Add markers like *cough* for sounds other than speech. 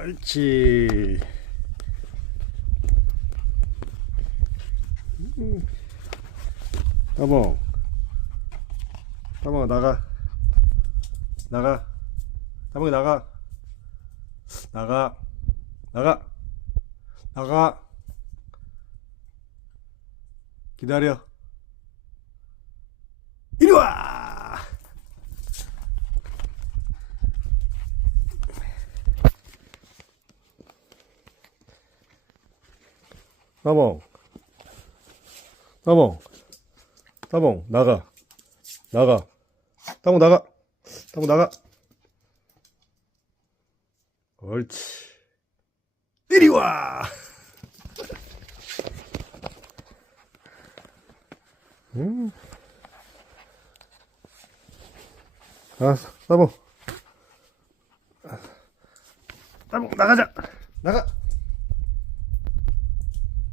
옳지. 따봉. 따봉아 나가. 나가. 따봉이 나가. 나가. 나가. 나가. 기다려. 이리 와! 따봉. 따봉. 따봉, 나가. 나가. 따봉, 나가. 따봉, 나가. 옳지. 이리 와! *laughs* 음. 알았어, 따봉. 따봉, 나가자. 나가.